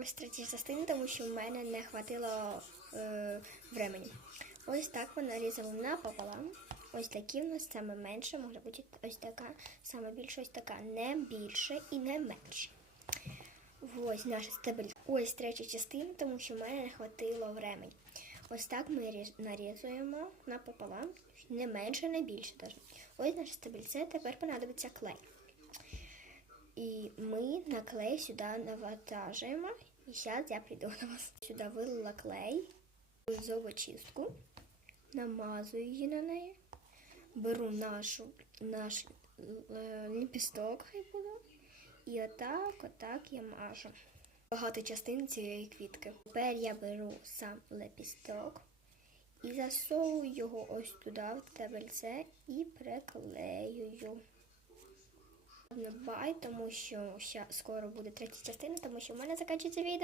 ось третій частини, тому що в мене не хватило е, времени. Ось так ми нарізали напополам. Ось такі в нас саме менше, може бути ось така, саме більше ось така, не більше і не менше. Ось наша стабіль. Ось третя частина, тому що в мене не хватило времени. Ось так ми нарізуємо напополам, не менше, не більше. Даже. Ось наше стабільце, тепер понадобиться клей. І ми на клей сюди навантажуємо. І зараз я прийду до вас. Сюди вилила клей, зубочистку, намазую її на неї, беру нашу, наш е, ліпісток, хай буде, і отак, отак я мажу. Багато частин цієї квітки. Тепер я беру сам лепісток і засовую його ось туди, в табельце, і приклеюю. Бай, тому що ще скоро буде третя частина, тому що в мене закінчиться відео.